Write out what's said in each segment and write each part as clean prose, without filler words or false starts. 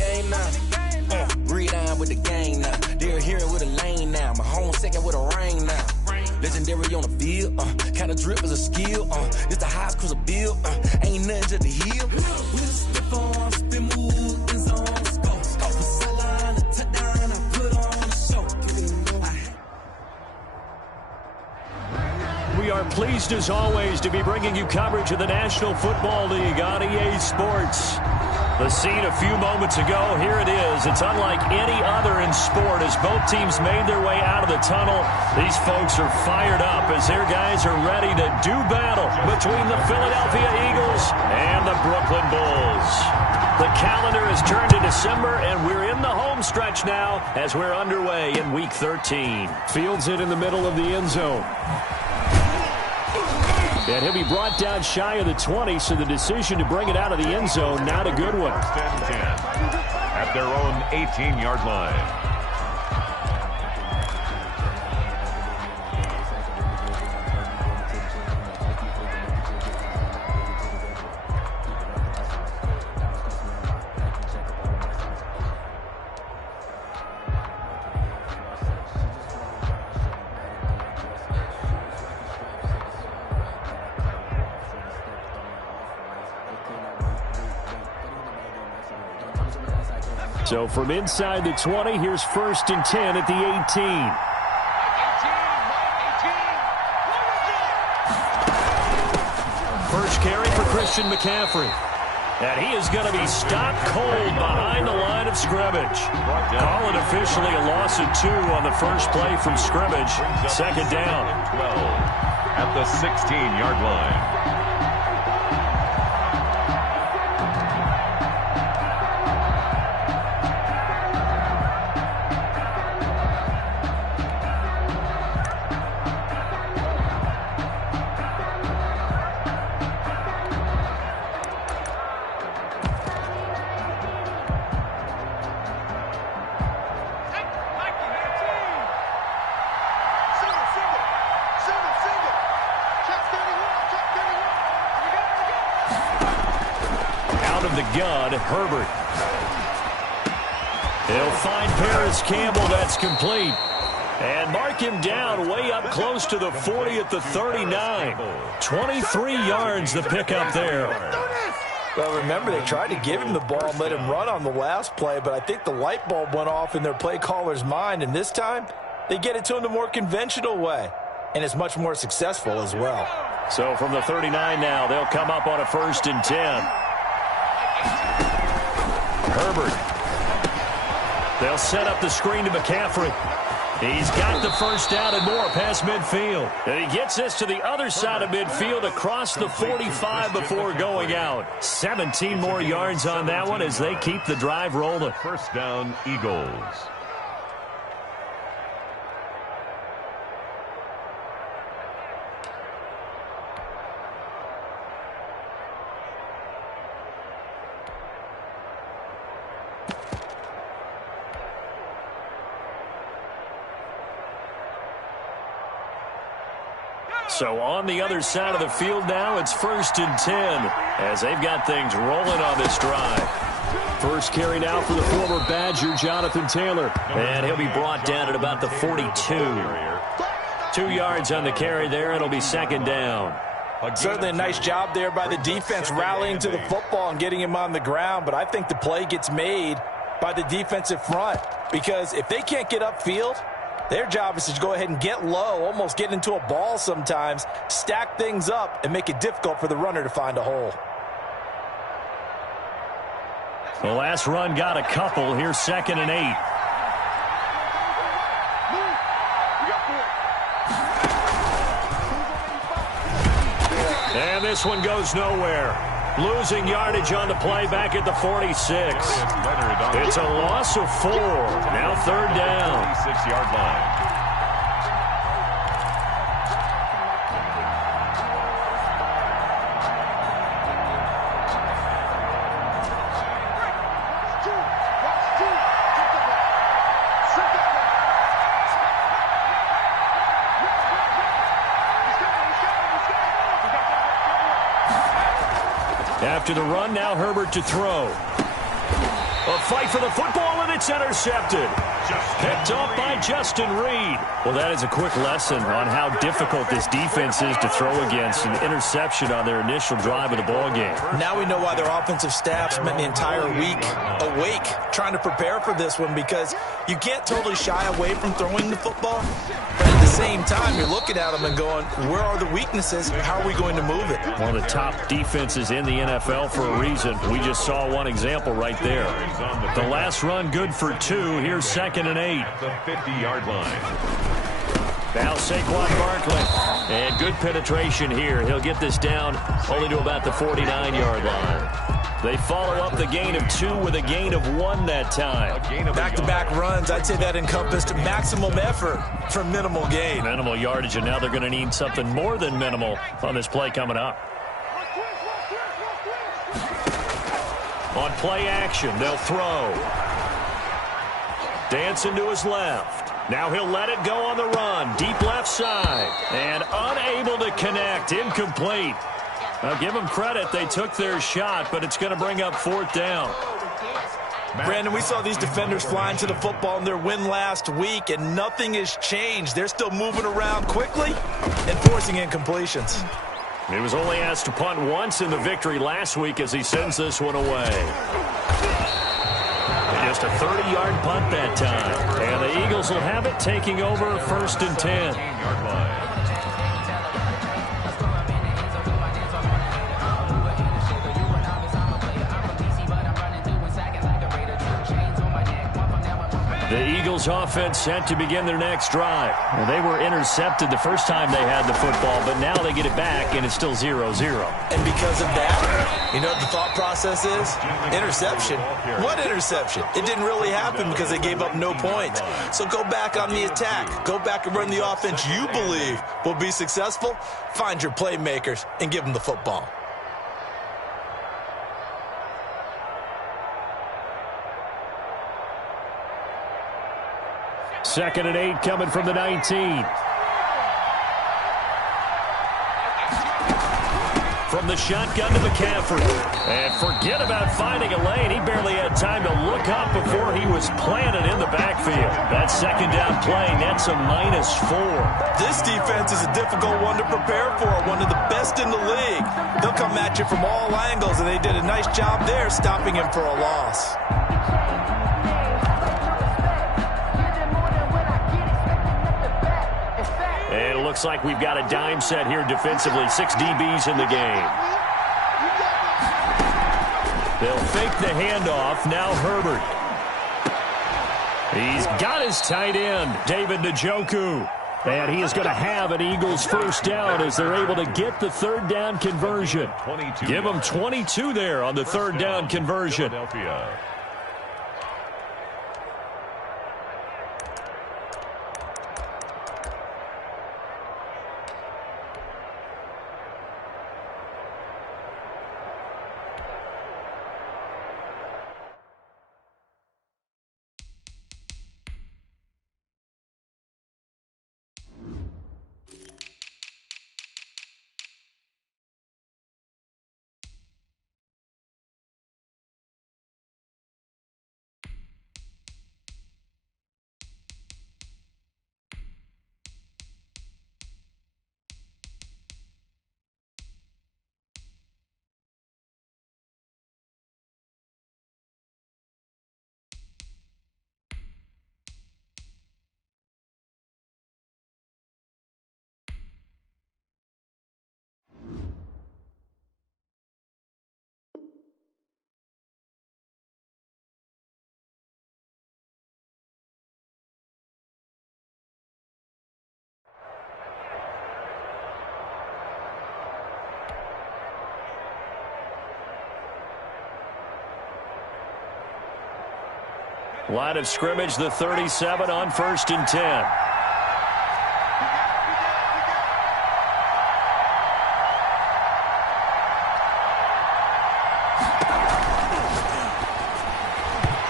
game now. Read on with the game now. They're here with a lane now. My home second with a ring now. Legendary on the field, kind of drip is a skill, it's the highest cruiser bill, ain't nothing just the heel. We slip on, spin move, in zone, scope, off the sideline, a touchdown, I put on the show. We are pleased as always to be bringing you coverage of the National Football League on EA Sports. The scene a few moments ago, here it is. It's unlike any other in sport as both teams made their way out of the tunnel. These folks are fired up as their guys are ready to do battle between the Philadelphia Eagles and the Brooklyn Bulls. The calendar has turned to December, and we're in the home stretch now as we're underway in Week 13. Fields it in the middle of the end zone. And he'll be brought down shy of the 20, so the decision to bring it out of the end zone, not a good one. 10 at their own 18-yard line. So from inside the 20, here's 1st and 10 at the 18. First carry for Christian McCaffrey. And he is going to be stopped cold behind the line of scrimmage. Call it officially a loss of 2 on the first play from scrimmage. Second down. 12 at the 16-yard line. Gun, Herbert. He'll find Paris Campbell. That's complete. And mark him down way up close to the 40 at the 39. 23 yards the pickup there. Well, remember, they tried to give him the ball and let him run on the last play, but I think the light bulb went off in their play caller's mind, and this time they get it to him the more conventional way, and it's much more successful as well. So from the 39 now, they'll come up on a 1st and 10. Herbert. They'll set up the screen to McCaffrey. He's got the first down and more past midfield. And he gets this to the other side of midfield across the 45 before going out. 17 more yards on that one as they keep the drive rolling. First down, Eagles. So on the other side of the field now, it's 1st and 10 as they've got things rolling on this drive. First carry now for the former Badger, Jonathan Taylor. And he'll be brought down at about the 42. 2 yards on the carry there. It'll be second down. Certainly a nice job there by the defense rallying to the football and getting him on the ground, but I think the play gets made by the defensive front because if they can't get upfield, their job is to go ahead and get low, almost get into a ball sometimes, stack things up, and make it difficult for the runner to find a hole. The last run got a couple. Here's 2nd and 8. And this one goes nowhere. Losing yardage on the play back at the 46. It's a loss of 4. Now 3rd down. 46-yard line. After the run, now Herbert to throw. A fight for the football, and it's intercepted. Picked off by Justin Reed. Well, that is a quick lesson on how difficult this defense is to throw against. An interception on their initial drive of the ball game. Now we know why their offensive staff spent the entire week awake trying to prepare for this one, because you can't totally shy away from throwing the football. But at the same time, you're looking at them and going, where are the weaknesses? How are we going to move it? One of the top defenses in the NFL for a reason. We just saw one example right there. The last run good for 2. Here's 2nd and 8. At the 50-yard line. Now Saquon Barkley. And good penetration here. He'll get this down only to about the 49-yard line. They follow up the gain of 2 with a gain of 1 that time. Back-to-back runs, I'd say that encompassed maximum effort for minimal gain. Minimal yardage, and now they're going to need something more than minimal on this play coming up. On play action, they'll throw. Dancing to his left. Now he'll let it go on the run. Deep left side. And unable to connect. Incomplete. Now give them credit. They took their shot, but it's going to bring up 4th down. Brandon, we saw these defenders flying to the football in their win last week, and nothing has changed. They're still moving around quickly and forcing incompletions. He was only asked to punt once in the victory last week as he sends this one away. Just a 30-yard punt that time. And the Eagles will have it, taking over 1st and 10. The Eagles offense set to begin their next drive. Well, they were intercepted the first time they had the football, but now they get it back, and it's still 0-0. And because of that, you know what the thought process is? Interception. What interception? It didn't really happen because they gave up no points. So go back on the attack. Go back and run the offense you believe will be successful. Find your playmakers and give them the football. Second and 8 coming from the 19. From the shotgun to McCaffrey. And forget about finding a lane. He barely had time to look up before he was planted in the backfield. That second down play nets a -4. This defense is a difficult one to prepare for, one of the best in the league. They'll come at you from all angles, and they did a nice job there stopping him for a loss. And it looks like we've got a dime set here defensively. 6 DBs in the game. They'll fake the handoff. Now Herbert. He's got his tight end, David Njoku. And he is going to have an Eagles first down as they're able to get the 3rd down conversion. Give them 22 there on the 3rd down conversion. Line of scrimmage, the 37 on 1st and 10.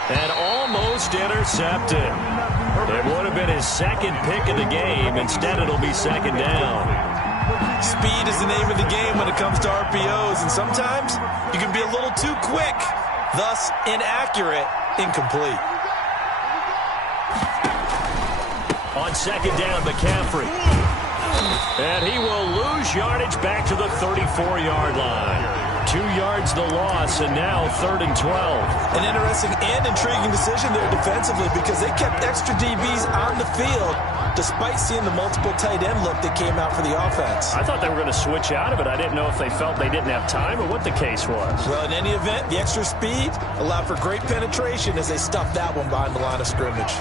And almost intercepted. It would have been his 2nd pick of the game. Instead, it'll be 2nd down. Speed is the name of the game when it comes to RPOs, and sometimes you can be a little too quick, thus inaccurate. incomplete. On second down, McCaffrey. And he will lose yardage back to the 34-yard line. 2 yards the loss, and now 3rd and 12. An interesting and intriguing decision there defensively because they kept extra DBs on the field despite seeing the multiple tight end look that came out for the offense. I thought they were going to switch out of it. I didn't know if they felt they didn't have time or what the case was. Well, in any event, the extra speed allowed for great penetration as they stuffed that one behind the line of scrimmage.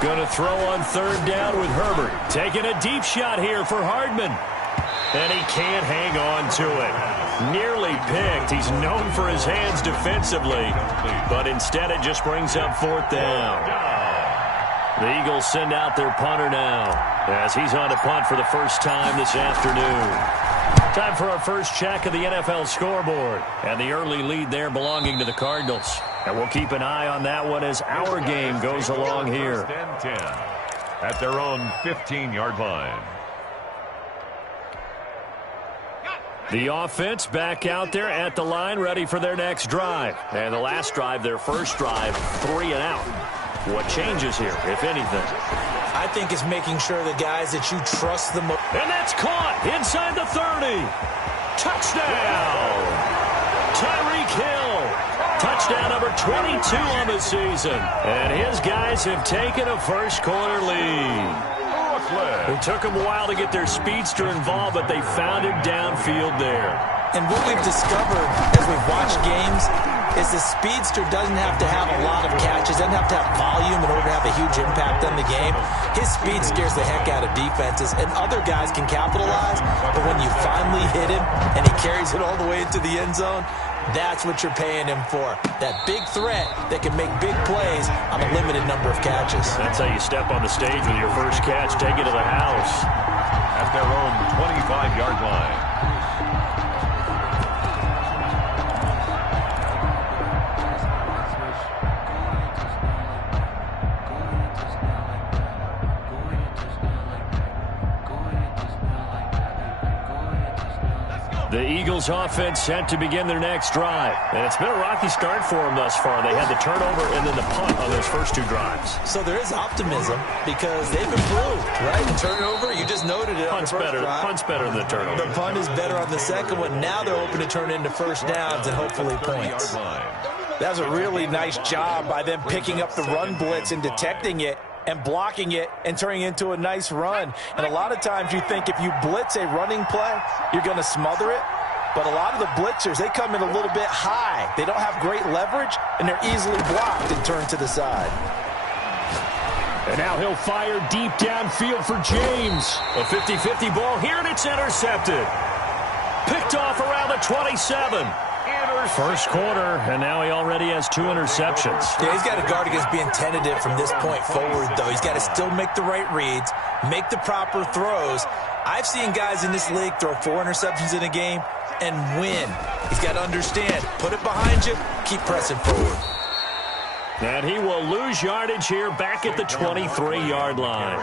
Going to throw on 3rd down with Herbert. Taking a deep shot here for Hardman. And he can't hang on to it. Nearly picked. He's known for his hands defensively. But instead it just brings up 4th down. The Eagles send out their punter now as he's on to punt for the first time this afternoon. Time for our first check of the NFL scoreboard. And the early lead there belonging to the Cardinals. And we'll keep an eye on that one as our game goes along here. 10 at their own 15-yard line. The offense back out there at the line, ready for their next drive. And the last drive, their first drive, 3 and out. What changes here, if anything? I think it's making sure the guys that you trust the most. And that's caught inside the 30. Touchdown! Tyreek Hill. Touchdown number 22 on the season. And his guys have taken a first-quarter lead. It took them a while to get their speedster involved, but they found him downfield there. And what we've discovered as we've watched games is the speedster doesn't have to have a lot of catches, doesn't have to have volume in order to have a huge impact on the game. His speed scares the heck out of defenses, and other guys can capitalize, but when you finally hit him and he carries it all the way into the end zone, that's what you're paying him for. That big threat that can make big plays on a limited number of catches. That's how you step on the stage with your first catch, take it to the house. At their own 25-yard line. The Eagles offense set to begin their next drive. And it's been a rocky start for them thus far. They had the turnover and then the punt on those first 2 drives. So there is optimism because they've improved, right? The turnover, you just noted it. Punt's better than the turnover. The punt is better on the second one. Now they're hoping to turn into first downs and hopefully points. That was a really nice job by them picking up the run blitz and detecting it and blocking it and turning it into a nice run. And a lot of times you think if you blitz a running play, you're going to smother it. But a lot of the blitzers, they come in a little bit high. They don't have great leverage, and they're easily blocked and turned to the side. And now he'll fire deep downfield for James. A 50-50 ball here, and it's intercepted. Picked off around the 27. First quarter, and now he already has 2 interceptions. Yeah, he's got to guard against being tentative from this point forward, though. He's got to still make the right reads, make the proper throws. I've seen guys in this league throw 4 interceptions in a game and win. He's got to understand, put it behind you, keep pressing forward. And he will lose yardage here back at the 23-yard line.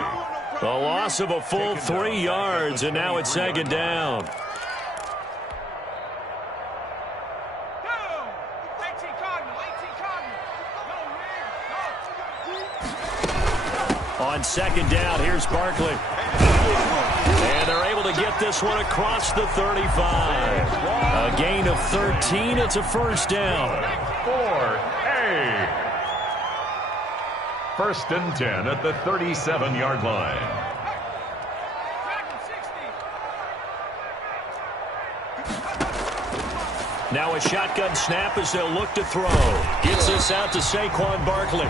The loss of a full 3 yards, and now it's second down. On second down, here's Barkley. And they're able to get this one across the 35. A gain of 13. It's a first down. 4A. First and 10 at the 37-yard line. Now a shotgun snap as they'll look to throw. Gets this out to Saquon Barkley.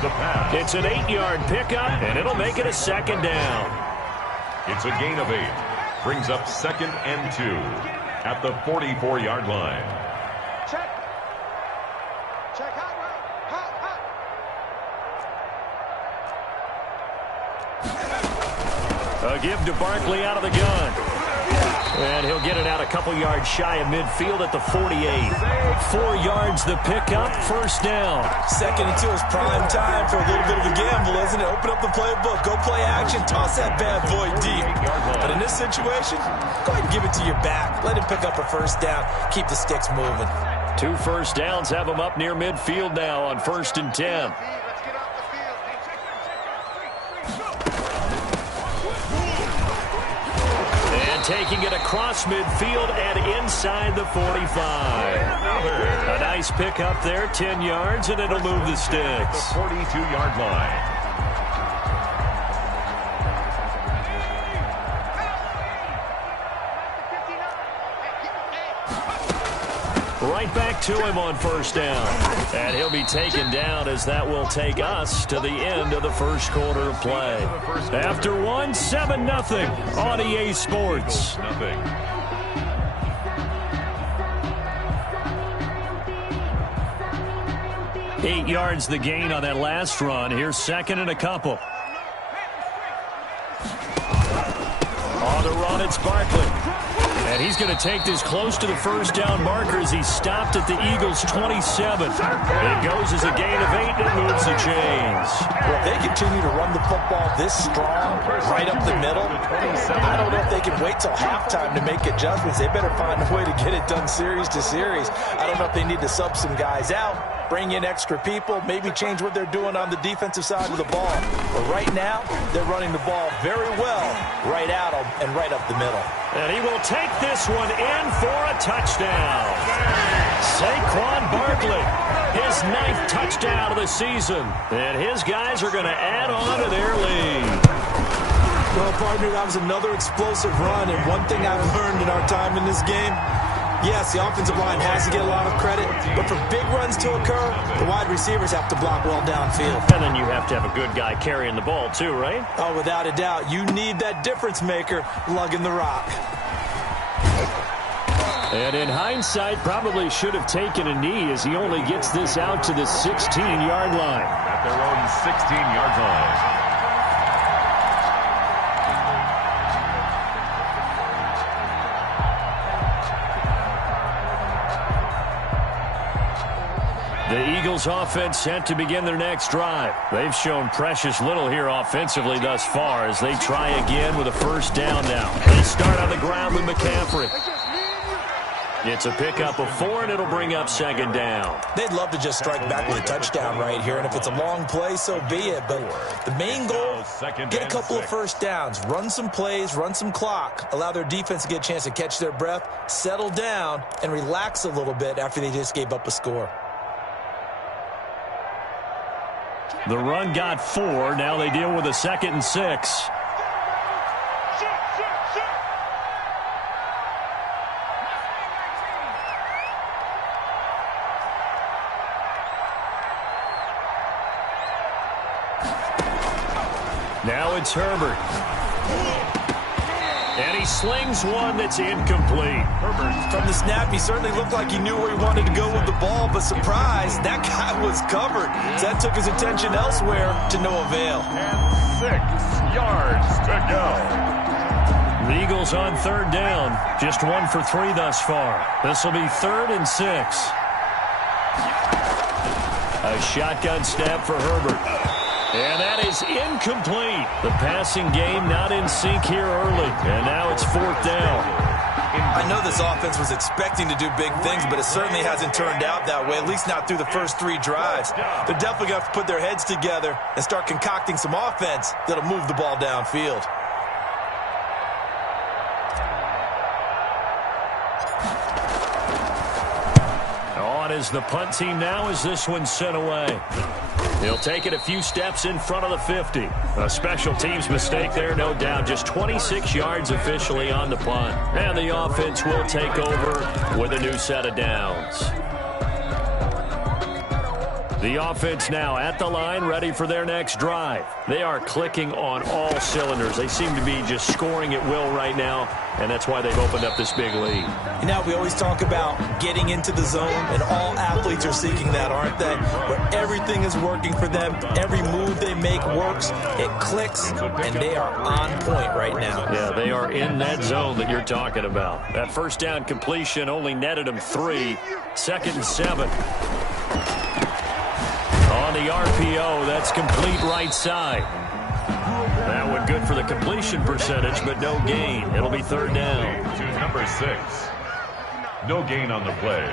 The pass. It's an 8-yard pickup, and it'll make it a second down. It's a gain of 8. Brings up 2nd and 2 at the 44-yard line. Check. Check. A give to Barkley out of the gun. And he'll get it out a couple yards shy of midfield at the 48. 4 yards the pickup, first down. Second and 2 is prime time for a little bit of a gamble, isn't it? Open up the playbook, go play action, toss that bad boy deep. But in this situation, go ahead and give it to your back. Let him pick up a first down. Keep the sticks moving. 2 first downs have him up near midfield now on 1st and 10. Taking it across midfield and inside the 45. A nice pickup there, 10 yards, and it'll move the sticks. The 42-yard line. Right back to him on first down. And he'll be taken down as that will take us to the end of the first quarter of play. After 1, 7-0 on EA Sports. 8 yards the gain on that last run. Here's second and a couple. On the run, it's Barkley. And he's going to take this close to the first down marker as he stopped at the Eagles' 27. It goes as a gain of 8 and moves the chains. Well, if they continue to run the football this strong, right up the middle, I don't know if they can wait till halftime to make adjustments. They better find a way to get it done series to series. I don't know if they need to sub some guys out, bring in extra people, maybe change what they're doing on the defensive side of the ball. But right now, they're running the ball very well right at them and right up the middle. And he will take this one in for a touchdown. Saquon Barkley, his 9th touchdown of the season. And his guys are going to add on to their lead. Well, partner, that was another explosive run. And one thing I've learned in our time in this game, yes, the offensive line has to get a lot of credit, but for big runs to occur, the wide receivers have to block well downfield. And then you have to have a good guy carrying the ball too, right? Oh, without a doubt. You need that difference maker lugging the rock. And in hindsight, probably should have taken a knee as he only gets this out to the 16-yard line. At their own 16-yard line. The Eagles offense set to begin their next drive. They've shown precious little here offensively thus far as they try again with a first down now. They start on the ground with McCaffrey. It's a pickup of 4, and it'll bring up second down. They'd love to just strike back with a touchdown right here, and if it's a long play, so be it. But the main goal, get a couple of first downs, run some plays, run some clock, allow their defense to get a chance to catch their breath, settle down, and relax a little bit after they just gave up a score. The run got 4. Now they deal with a 2nd and 6. Now it's Herbert. And he slings one that's incomplete. From the snap, he certainly looked like he knew where he wanted to go with the ball, but surprise, that guy was covered. So that took his attention elsewhere to no avail. And 6 yards to go. The Eagles on third down. Just 1 for 3 thus far. This will be 3rd and 6. A shotgun snap for Herbert. And that is incomplete. The passing game not in sync here early. And now it's 4th down. I know this offense was expecting to do big things, but it certainly hasn't turned out that way, at least not through the first 3 drives. They're definitely going to have to put their heads together and start concocting some offense that'll move the ball downfield. On is the punt team now as this one's sent away. He'll take it a few steps in front of the 50. A special teams mistake there, no doubt. Just 26 yards officially on the punt. And the offense will take over with a new set of downs. The offense now at the line, ready for their next drive. They are clicking on all cylinders. They seem to be just scoring at will right now, and that's why they've opened up this big lead. You know, we always talk about getting into the zone, and all athletes are seeking that, aren't they? Where everything is working for them, every move they make works, it clicks, and they are on point right now. Yeah, they are in that zone that you're talking about. That first down completion only netted them 3. 2nd and 7. On the RPO, that's complete right side. That one good for the completion percentage, but no gain. It'll be 3rd down. To number 6. No gain on the play.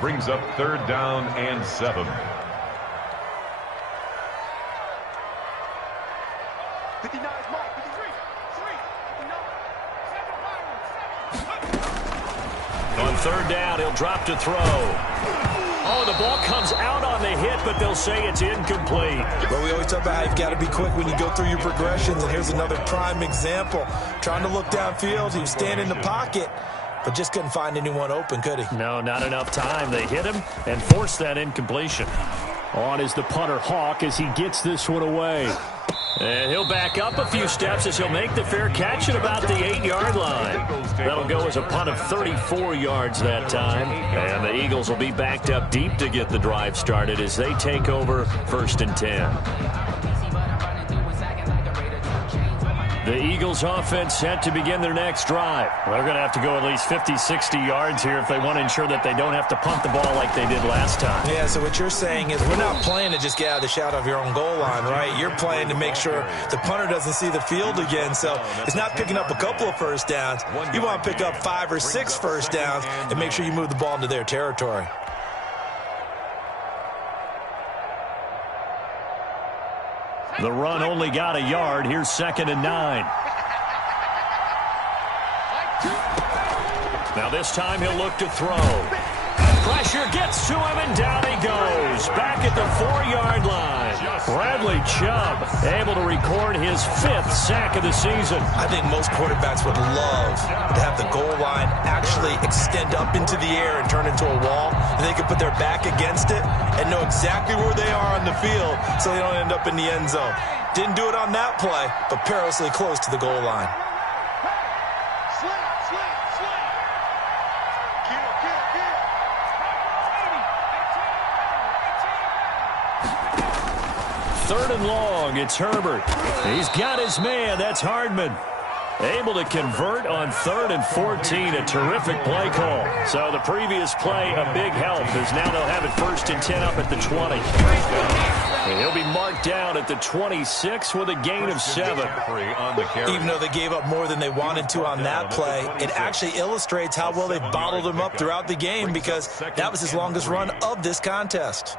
Brings up 3rd down and 7. On 3rd down, he'll drop to throw. Oh, the ball comes out on the hit, but they'll say it's incomplete. But we always talk about how you've got to be quick when you go through your progressions, and here's another prime example. Trying to look downfield, he was standing in the pocket, but just couldn't find anyone open, could he? No, not enough time. They hit him and forced that incompletion. On is the punter, Hawk, as he gets this one away. And he'll back up a few steps as he'll make the fair catch at about the 8-yard line. That'll go as a punt of 34 yards that time. And the Eagles will be backed up deep to get the drive started as they take over 1st and 10. The Eagles offense set to begin their next drive. They're going to have to go at least 50, 60 yards here if they want to ensure that they don't have to punt the ball like they did last time. Yeah, so what you're saying is we're not playing to just get out of the shadow of your own goal line, right? You're playing to make sure the punter doesn't see the field again. So it's not picking up a couple of first downs. You want to pick up 5 or 6 first downs and make sure you move the ball into their territory. The run only got a yard. Here's 2nd and 9. Now this time he'll look to throw. Pressure gets to him, and down he goes. Back at the 4-yard line. Bradley Chubb able to record his 5th sack of the season. I think most quarterbacks would love to have the goal line actually extend up into the air and turn into a wall. And they could put their back against it and know exactly where they are on the field so they don't end up in the end zone. Didn't do it on that play, but perilously close to the goal line. Third and long, it's Herbert. He's got his man, that's Hardman. Able to convert on 3rd and 14, a terrific play call. So the previous play, a big help, as now they'll have it 1st and 10 up at the 20. And he'll be marked down at the 26 with a gain of 7. Even though they gave up more than they wanted to on that play, it actually illustrates how well they bottled him up throughout the game because that was his longest run of this contest.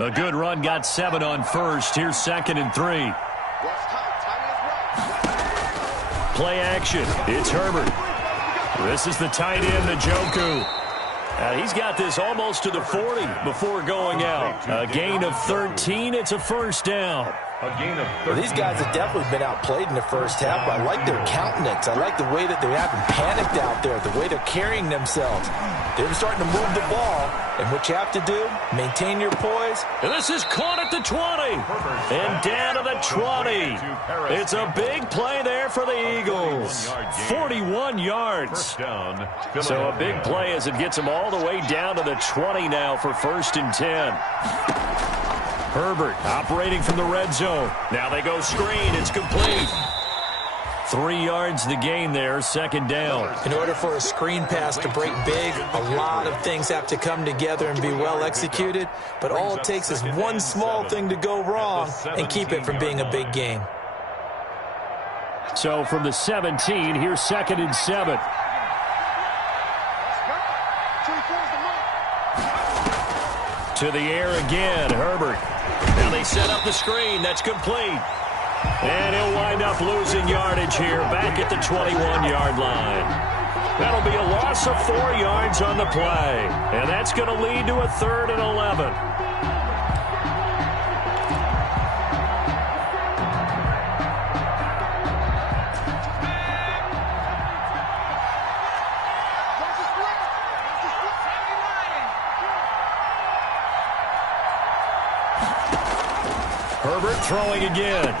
A good run got 7 on 1st. Here's 2nd and 3. Play action. It's Herbert. This is the tight end, Njoku. He's got this almost to the 40 before going out. A gain of 13. It's a 1st down. Well, these guys have definitely been outplayed in the first half, but I like their countenance. I like the way that they haven't panicked out there, the way they're carrying themselves. They're starting to move the ball, and what you have to do, maintain your poise. And this is caught at the 20, and down to the 20. It's a big play there for the Eagles. 41 yards. So a big play as it gets them all the way down to the 20 now for 1st and 10. Herbert operating from the red zone. Now they go screen. It's complete. 3 yards the gain there, 2nd down. In order for a screen pass to break big, a lot of things have to come together and be well executed. But all it takes is one small thing to go wrong and keep it from being a big game. So from the 17, here's 2nd and 7. To the air again, Herbert. Now they set up the screen. That's complete. And he'll wind up losing yardage here back at the 21-yard line. That'll be a loss of 4 yards on the play. And that's going to lead to a 3rd and 11. Throwing again.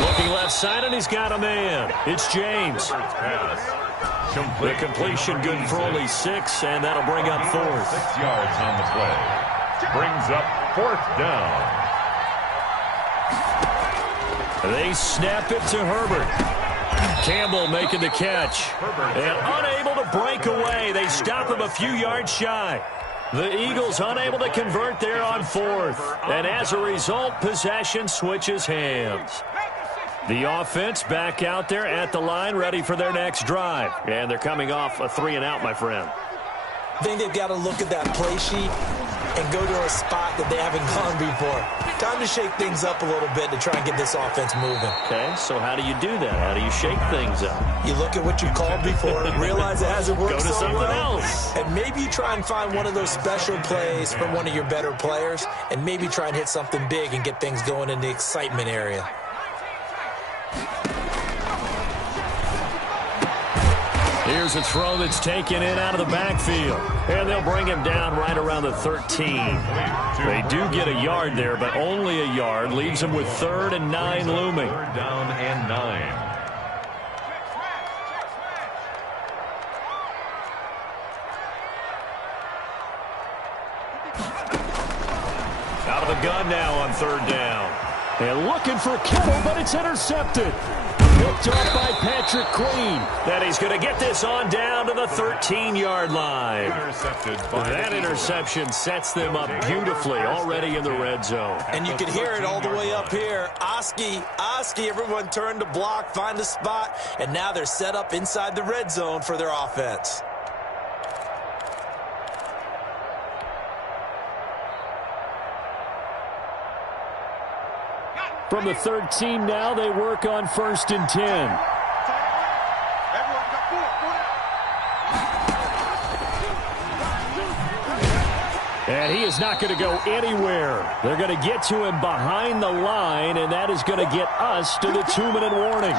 Looking left side, and he's got a man. It's James. The completion good for only 6, and that'll bring up 4th. 6 yards on the play. Brings up 4th down. They snap it to Herbert. Campbell making the catch. And unable to break away. They stop him a few yards shy. The Eagles unable to convert there on 4th. And as a result, possession switches hands. The offense back out there at the line, ready for their next drive. And they're coming off a 3-and-out, my friend. I think they've got to look at that play sheet and go to a spot that they haven't gone before. Time to shake things up a little bit to try and get this offense moving. Okay, so how do you do that? How do you shake things up? You look at what you called before, realize it hasn't worked Go to so something well, else. and maybe you try and find one of those special plays from one of your better players, and maybe try and hit something big and get things going in the excitement area. Here's a throw that's taken in out of the backfield. And they'll bring him down right around the 13. They do get a yard there, but only a yard. Leaves them with 3rd and 9 looming. 3rd down and 9. Out of the gun now on 3rd down. And looking for Kittle, but it's intercepted. Picked off by Patrick Queen. And he's going to get this on down to the 13-yard line. That interception sets them up beautifully already in the red zone. And you can hear it all the way up here. Oski, everyone turned to block, find a spot, and now they're set up inside the red zone for their offense. From the 13 now, they work on 1st and 10. And he is not going to go anywhere. They're going to get to him behind the line, and that is going to get us to the 2-minute warning.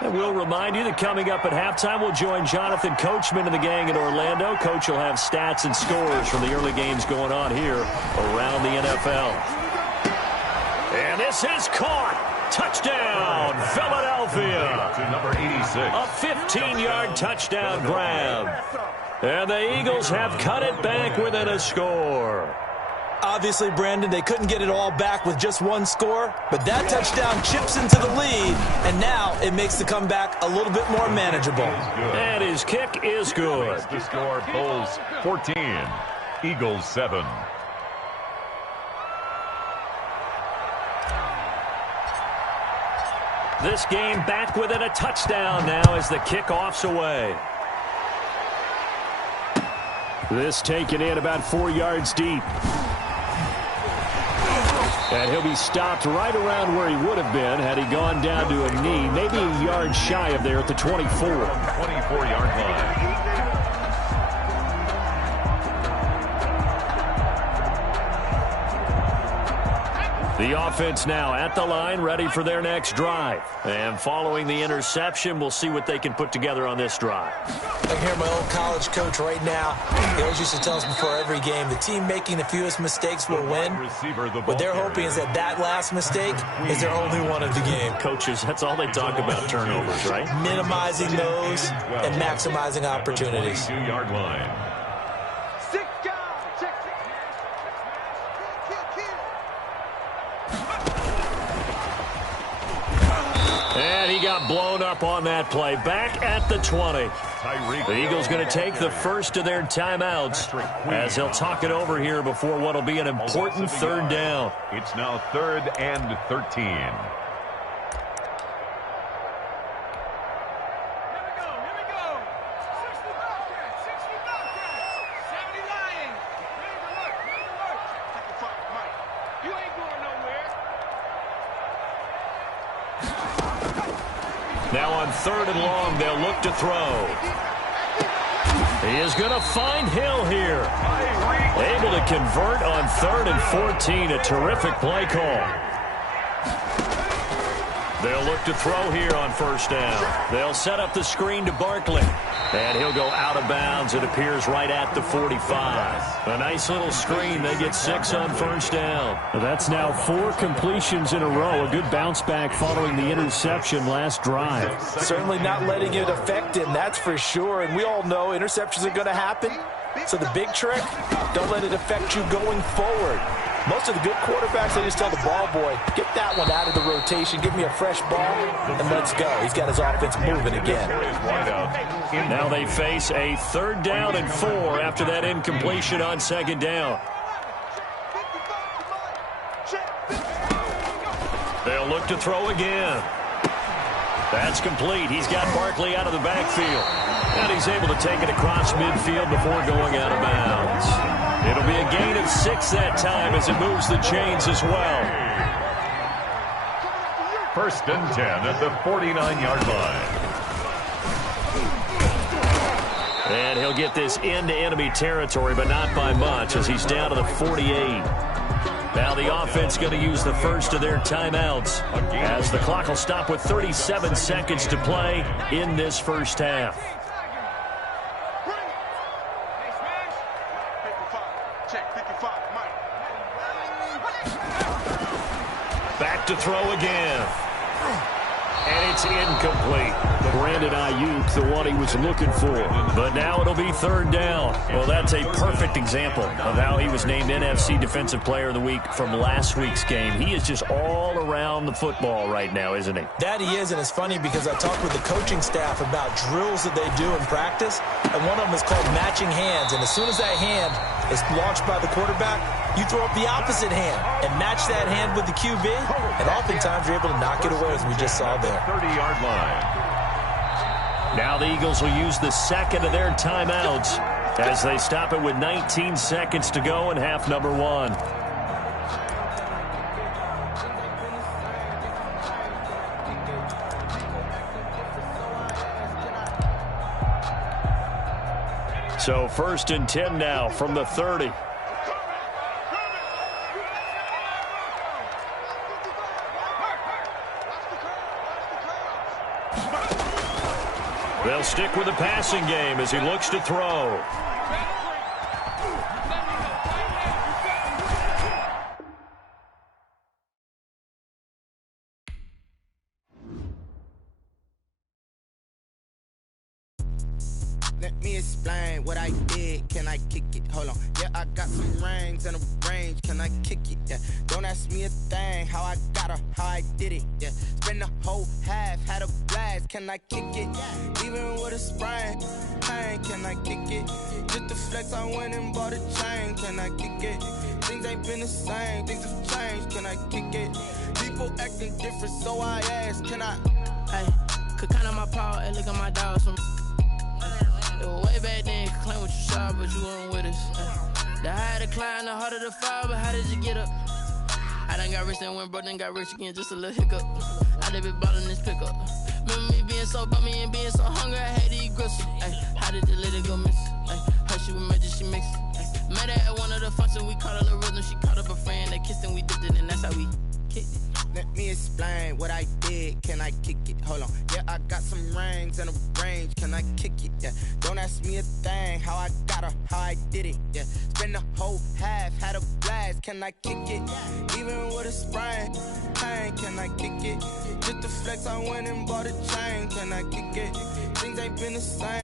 And we'll remind you that coming up at halftime, we'll join Jonathan Coachman and the gang in Orlando. Coach will have stats and scores from the early games going on here around the NFL. And this is caught. Touchdown, Philadelphia. To number 86. A 15-yard touchdown grab. And the Eagles have cut it back within a score. Obviously, Brandon, they couldn't get it all back with just one score, but that touchdown chips into the lead, and now it makes the comeback a little bit more manageable. And his kick is good. The score, Bulls 14, Eagles 7. This game back within a touchdown now as the kickoff's away. This taken in about 4 yards deep. And he'll be stopped right around where he would have been had he gone down to a knee, maybe a yard shy of there at the 24. 24-yard line. The offense now at the line, ready for their next drive. And following the interception, we'll see what they can put together on this drive. I hear my old college coach right now. He always used to tell us before every game, the team making the fewest mistakes will win. What they're hoping is that that last mistake is their only one of the game. Coaches, that's all they talk about, turnovers, right? Minimizing those and maximizing opportunities. 2-yard line. And he got blown up on that play. Back at the 20. The Eagles going to take the first of their timeouts as he'll talk it over here before what will be an important 3rd down. It's now 3rd and 13. Now on 3rd and long, they'll look to throw. He is going to find Hill here. Able to convert on 3rd and 14. A terrific play call. They'll look to throw here on 1st down. They'll set up the screen to Barkley. And he'll go out of bounds. It appears right at the 45. A nice little screen. They get 6 on 1st down. Well, that's now 4 completions in a row. A good bounce back following the interception last drive. Certainly not letting it affect him, that's for sure. And we all know interceptions are going to happen. So the big trick, don't let it affect you going forward. Most of the good quarterbacks, they just tell the ball boy, get that one out of the rotation, give me a fresh ball, and let's go. He's got his offense moving again. Now they face a 3rd down and 4 after that incompletion on 2nd down. They'll look to throw again. That's complete. He's got Barkley out of the backfield. And he's able to take it across midfield before going out of bounds. It'll be a gain of 6 that time as it moves the chains as well. 1st and 10 at the 49-yard line. And he'll get this into enemy territory, but not by much as he's down to the 48. Now the offense going to use the first of their timeouts as the clock will stop with 37 seconds to play in this 1st half. Back to throw again. And it's incomplete. Brandon Ayuk, the one he was looking for. But now it'll be 3rd down. Well, that's a perfect example of how he was named NFC Defensive Player of the Week from last week's game. He is just all around the football right now, isn't he? That he is, and it's funny because I talked with the coaching staff about drills that they do in practice, and one of them is called matching hands. And as soon as that hand is launched by the quarterback, you throw up the opposite hand and match that hand with the QB, and oftentimes you're able to knock it away, as we just saw there. 30-yard line. Now the Eagles will use the 2nd of their timeouts as they stop it with 19 seconds to go in half number 1. So 1st and 10 now from the 30. They'll stick with the passing game as he looks to throw. Let me explain what I did. Can I kick it? Hold on. Yeah, I got some rings and a range. Can I kick it? Yeah. Don't ask me a thing. How I got her, how I did it. Yeah. Spend the whole half, had a blast. Can I kick it? Even with a sprain. Pain, can I kick it? Just the flex, I went and bought a chain. Can I kick it? Things ain't been the same. Things have changed. Can I kick it? People acting different, so I ask. Can I? Hey, could count on my power and look at my dogs from. It was way back then, you could claim what you saw, but you weren't with us. The higher the climb, the harder the fall, but how did you get up? I done got rich, then went broke, then got rich again, just a little hiccup. I done been bought in this pickup. Remember me being so bummy and being so hungry, I had to eat gristle. How did the lady go miss? Her she was magic, she mixed. Met her at one of the functions, we caught a little rhythm, she caught up a friend, they kissed and we dipped it, and that's how we kicked it. Let me explain what I did. Can I kick it? Hold on. Yeah, I got some rings and a range. Can I kick it? Yeah. Don't ask me a thing. How I got her, how I did it. Yeah. Spend the whole half, had a blast. Can I kick it? Even with a sprain. Pain, can I kick it? Just the flex, I went and bought a chain. Can I kick it? Things ain't been the same.